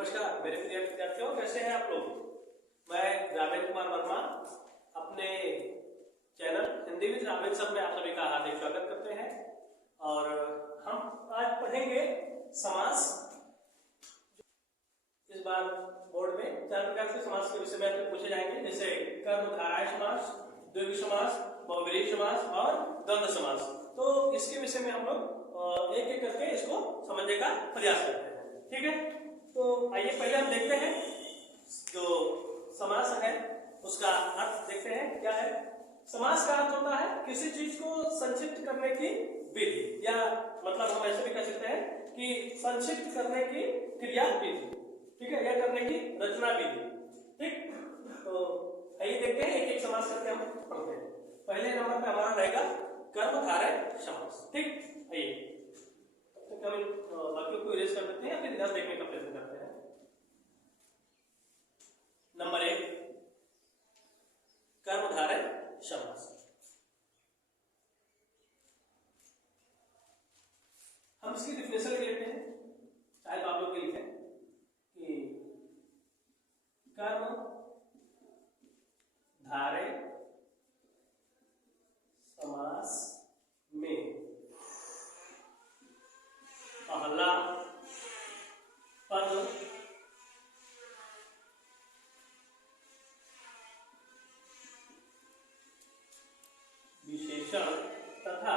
नमस्कार मेरे प्रिय विद्यार्थियों, कैसे हैं आप लोग। मैं रामेश कुमार वर्मा अपने channel Hindi with Ramesh sir में आप सभी का हार्दिक स्वागत करते हैं। और हम आज पढ़ेंगे समास। इस बार बोर्ड में 4 प्रकार के समास के विषय में आपसे पूछे जाएंगे, जैसे कर्मधारय समास, द्विगु समास, बहुव्रीहि समास और द्वंद्व समास। तो इसके विषय में हम लोग एक एक करके इसको समझने का प्रयास करते हैं, ठीक है। तो आइए पहले हम देखते हैं जो समास है उसका अर्थ देखते हैं क्या है। समास का अर्थ होता है किसी चीज को संक्षिप्त करने की विधि, या मतलब हम ऐसे भी कह सकते हैं कि संक्षिप्त करने की क्रिया विधि, ठीक है, या करने की रचना विधि, ठीक। तो आइए देखते हैं एक एक समास करके हम पढ़ते हैं। पहले नंबर पे हमारा रहेगा कर्मधारय समास, ठीक। आइए तो हम वाक्यों को इरेज कर देते हैं या फिर इधर देखने का प्रयत्न करते हैं। नंबर 1 कर्मधारय समास। हम इसकी डिफिनेशन लिख लेते हैं, शायद आप लोग के लिखे कि कर्म धारय समास में पहला पद विशेषण तथा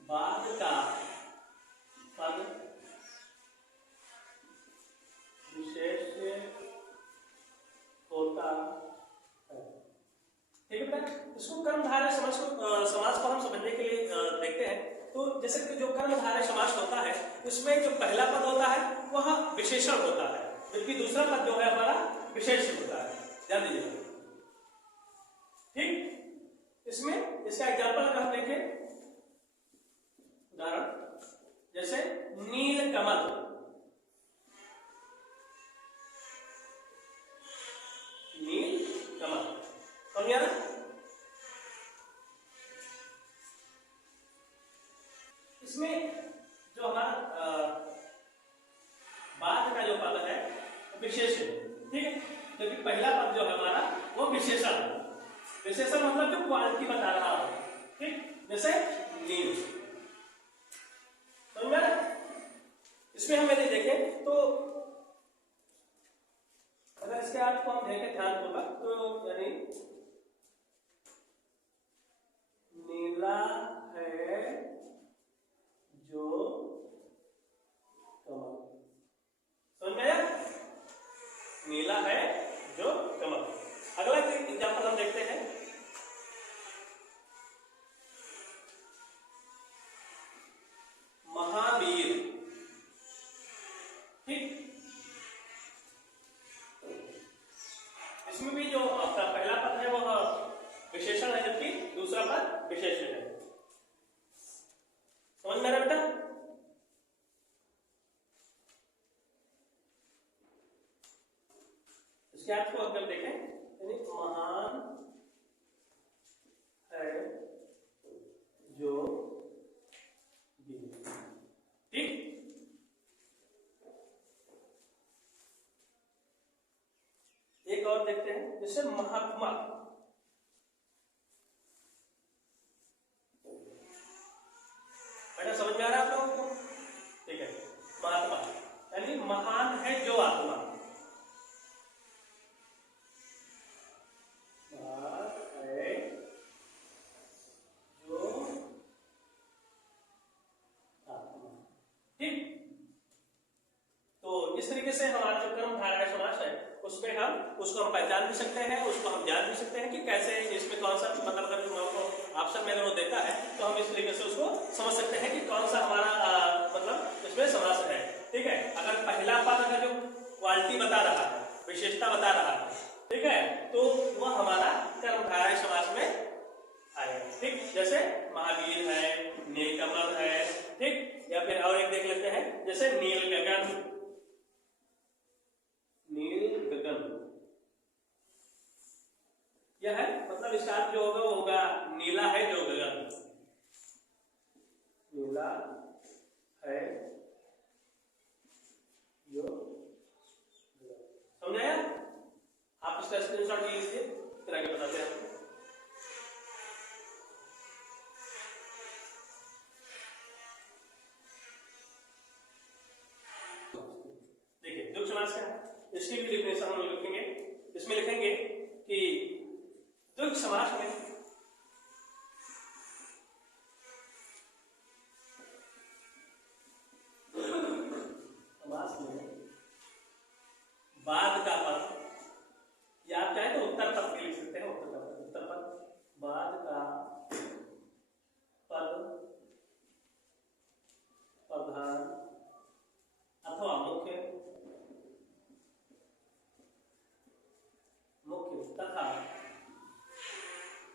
बाद का पद विशेष्य होता है, ठीक है बेटा। इसको कर्मधारय समास को हम समझने के लिए देखते हैं। तो जैसे कि जो कर्मधारय समास होता है उसमें जो पहला पद होता है वह विशेषण होता है, जबकि दूसरा पद जो है हमारा विशेष्य होता है, ध्यान दीजिएगा, ठीक। इसमें इसका एग्जाम्पल अगर हम देखें, उदाहरण जैसे नील कमल, नील कमल, समझिए ना। इसमें जो हमारा बाद का जो पद है विशेष है, ठीक है, जबकि पहला पद जो है हमारा वो विशेषण है। विशेषण मतलब जो क्वालिटी बता रहा हो, ठीक, जैसे नील, समझ में। इसमें हम यदि देखें तो अगर इसके अर्थ को हम देखें ध्यानपूर्वक तो यानी नीला है जो कमल, समझ में आया, नीला है जो कमल। अगला एग्जाम्पल हम देखते हैं, महावीर, ठीक। इसमें भी जो आपका पहला पद है वह विशेषण है, जबकि दूसरा पद विशेषण है, समझ में आ रहा बेटा। इसके अर्थ को अगर देखें यानी महान है जो वीर, ठीक। एक और देखते हैं जैसे महात्मा, बेटा समझ में आ रहा है आप लोगों को, ठीक है। महात्मा यानी महान है जो आत्मा, इस तरीके से हमारा जो कर्मधारय समास है उसमें हम उसको हम पहचान भी सकते हैं, उसको हम जान भी सकते हैं कि कैसे इसमें कौन सा मतलब अगर ऑप्शन में अगर वो देता है तो हम इस तरीके से उसको समझ सकते हैं कि कौन सा हमारा मतलब इसमें समास है, ठीक है। अगर पहला पद अगर जो क्वालिटी बता रहा है, विशेषता बता रहा है, ठीक है, तो वह हमारा कर्मधारय समास में आएगा, ठीक। जैसे महावीर है, नीलकमल है, ठीक। या फिर और एक देख लेते हैं जैसे नील गगन, नील गगन, यह है मतलब इसका अर्थ जो होगा वो होगा नीला है जो गगन, नीला है यो। समझ आया? आप इसका स्क्रीनशॉट ले लीजिए, फिर आगे बताते हैं आपको। देखिए द्वंद्व समास क्या है, इसकी भी डेफिनेशन हम लिखेंगे। इसमें लिखेंगे कि द्वंद्व समास में बाद का पद, या आप चाहे तो उत्तर पद भी लिख सकते हैं, उत्तर पद, बाद का पद, प्रधान अथवा मुख्य तथा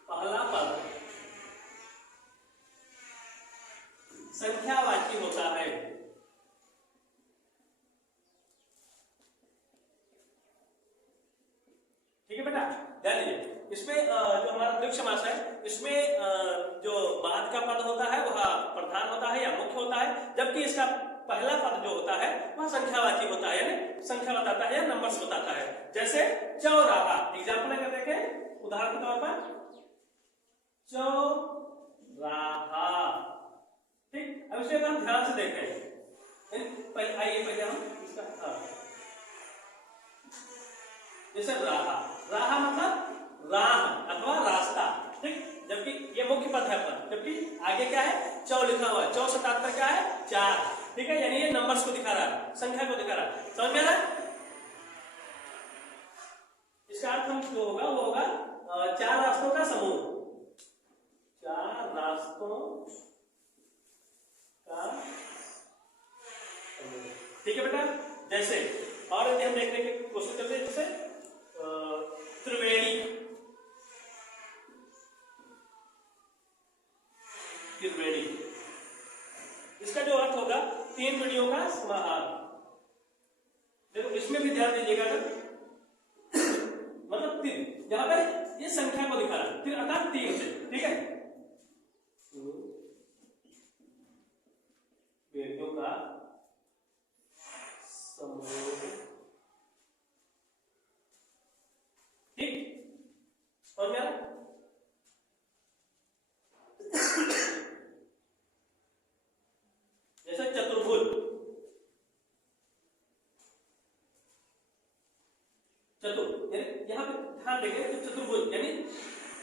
पहला पद संख्यावाची होता है। ठीक है बेटा, ध्यान दीजिए। इसमें जो हमारा द्वंद्व समास है, इसमें जो बाद का पद होता है वह प्रधान होता है या मुख्य होता है, जबकि इसका पहला पद जो होता है वह संख्यावाची होता है, यानी संख्या बताता है या नंबर्स बताता है। जैसे चौराहा, एग्जाम्पल अगर देखें उदाहरण के तौर पर, चौराहा। ठीक, अब इसे हम ध्यान से देखें। आइए पहले हम इसका जैसे राहा, राहा मतलब राह अथवा रास्ता। ठीक, जबकि ये मुख्य पद है पर, जबकि आगे क्या है, चौ लिखा हुआ है। 4 क्या है, 4। ठीक है, यानी ये नंबर्स को दिखा रहा है, संख्या को दिखा रहा है। समझ में आ रहा है? इसका अर्थ हम जो होगा वो होगा 4 रास्तों का समूह, 4 रास्तों का समूह। ठीक है बेटा, जैसे और यदि हम देखने की कोशिश करते हैं, जैसे त्रिवेणी, त्रिवेणी, इसका जो अर्थ होगा 3 बेड़ियों का समाहार। देखो इसमें भी ध्यान दीजिएगा, मतलब 3 यहां पर ये संख्या को दिखा रहा है, 3 अर्थात 3 से। ठीक है, बेड़ियों का समूह। ठीक, समझ में आ रहा? जैसे चतुर्भुज, यहाँ पे ध्यान देंगे तो चतुर्भुज यानी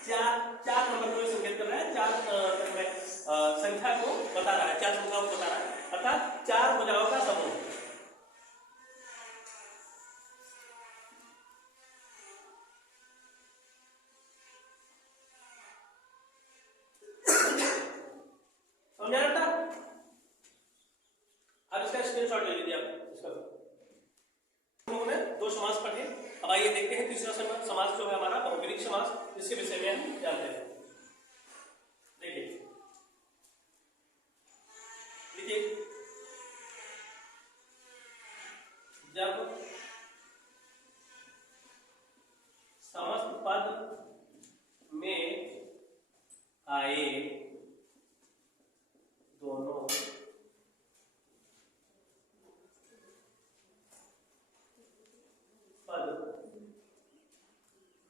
4 नंबर को संकेत कर रहा है, 4 संख्या को बता रहा है, 4 संख्याओं को बता रहा है, अर्थात 4 भुजाओं का समूह। समझा रहा था? अब इसका स्क्रीनशॉट ले लीजिए आप इसका। हमने 2 समास पढ़े, अब आइए देखते हैं तीसरा समास जो है हमारा बहुब्रीहि समास, इसके विषय में हम जानते हैं। देखिए जब समस्त पद में आए दोनों पद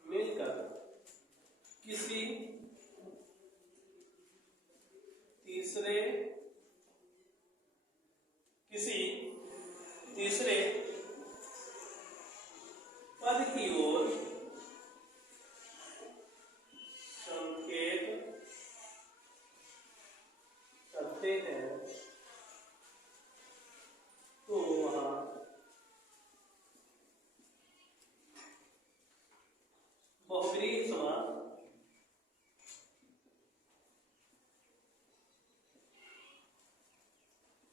मिलकर किसी तीसरे पद की ओर संकेत करते हैं तो वह बहुब्रीहि समास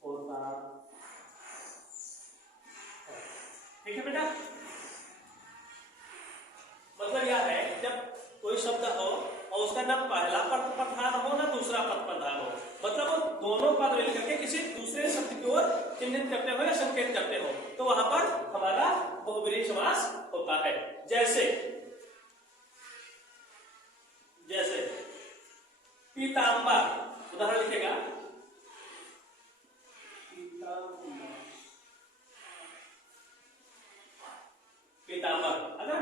होता है। ठीक है बेटा, मतलब यह है जब कोई शब्द हो और उसका ना पहला पद प्रधान हो ना दूसरा पद प्रधान हो, मतलब वो दोनों पद मिलकर के किसी दूसरे शब्द की ओर चिन्हित करते हो या संकेत करते हो, तो वहां पर हमारा बहुब्रीहि समास होता है। जैसे पीतांबर, उदाहरण लिखेगा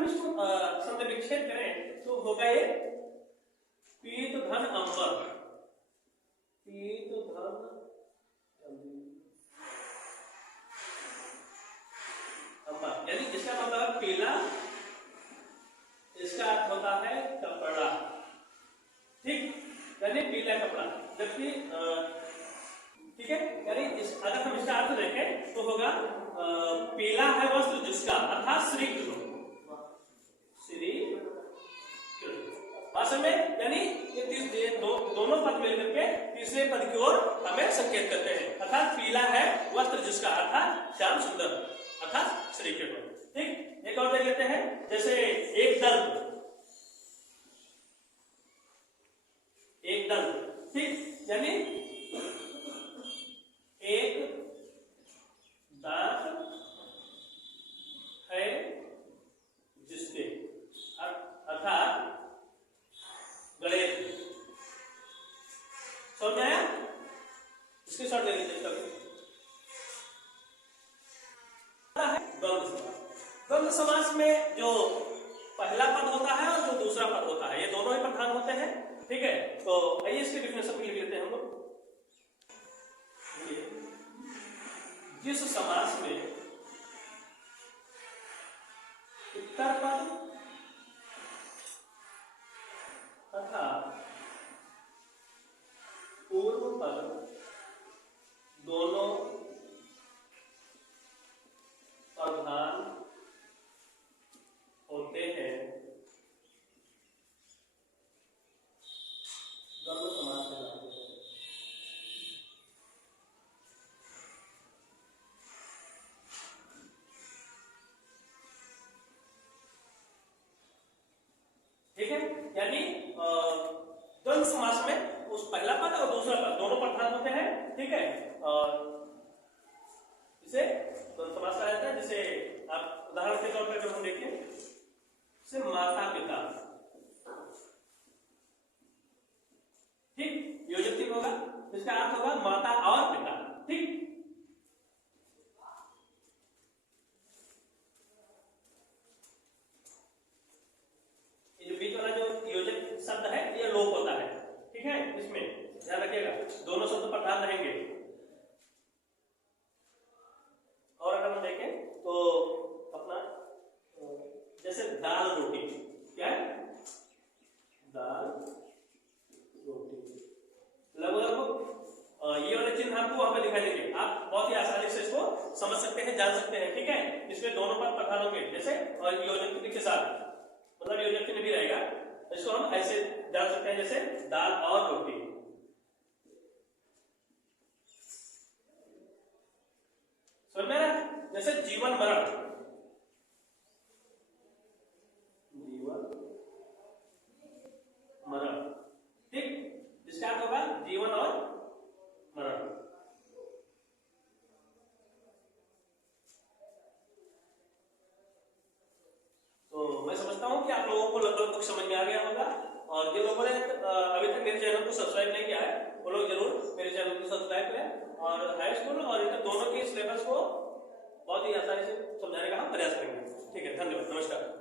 हम इसको शब्द विच्छेद करें तो होगा ये पीत धन अंबर, पीत धन अंबर, यानी इसका मतलब पीला, इसका अर्थ होता है कपड़ा, ठीक, यानी पीला कपड़ा। जबकि ठीक है, यानी अगर हम इसका अर्थ देखें तो होगा पीला है वस्त्र जिसका, अर्थात श्री कृष्ण, श्री भाषण में, यानी ये दोनों पद मिलकर के तीसरे पद की ओर हमें संकेत करते हैं, अर्थात पीला है वस्त्र जिसका, अर्थात श्याम सुंदर, अर्थात श्री कृष्ण। ठीक, एक और देख लेते हैं, जैसे एक दल, एक दल, ठीक, यानी एक दांत है जिसके, अर्थात गणेश। समझ आया? इसके शॉर्ट ले लीजिए। द्वंद्व समास, द्वंद्व समास में जो पहला पद होता है और जो दूसरा पद होता है, ये दोनों ही प्रधान होते हैं, ठीक है। तो आइए इसके डिफिनेशन लिख लेते हैं हम लोग। जिस समास में उत्तर पद तथा पूर्व पद दोनों प्रधान होते हैं, द्वंद्व समास कहलाते हैं। ठीक है, यानी द्वंद्व समास में उस पहला पद और दूसरा पद दोनों प्रधान होते हैं, ठीक है। और इसे द्वंद्व समास कहा जाता है। जैसे आप उदाहरण के तौर पर अगर हम देखें, जैसे माता पिता, ठीक, योजक होगा, इसका अर्थ होगा माता और पिता, ठीक। ये जो बीच वाला जो योजक शब्द है ये लोप होता है, ठीक है, इसमें ध्यान रखिएगा, दोनों शब्द प्रधान रहेंगे। और अगर हम देखें तो अपना जैसे दाल रोटी, क्या है, दाल रोटी, लगभग ये वाले चिन्ह आपको वहां पे दिखाई देंगे, आप बहुत ही आसानी से इसको समझ सकते हैं, जान सकते हैं, ठीक है। इसमें दोनों पद प्रधान होंगे, जैसे और योजक के साथ, मतलब योजक चिन्ह भी रहेगा, इसको हम ऐसे जान सकते हैं, जैसे दाल और रोटी। समझ में आ रहा है? जैसे जीवन मरण, जीवन मरण, ठीक, इसका अर्थ होगा जीवन और मरण। तो मैं समझता हूं कि आप लोगों को लगभग कुछ समझ में आ गया होगा, और जिन लोगों ने अभी तक मेरे चैनल को सब्सक्राइब नहीं किया है वो लोग जरूर मेरे चैनल को सब्सक्राइब करें, और हाई स्कूल और इंटर दोनों के सिलेबस को बहुत ही आसानी से समझाने का हम प्रयास करेंगे। ठीक है, धन्यवाद, नमस्कार।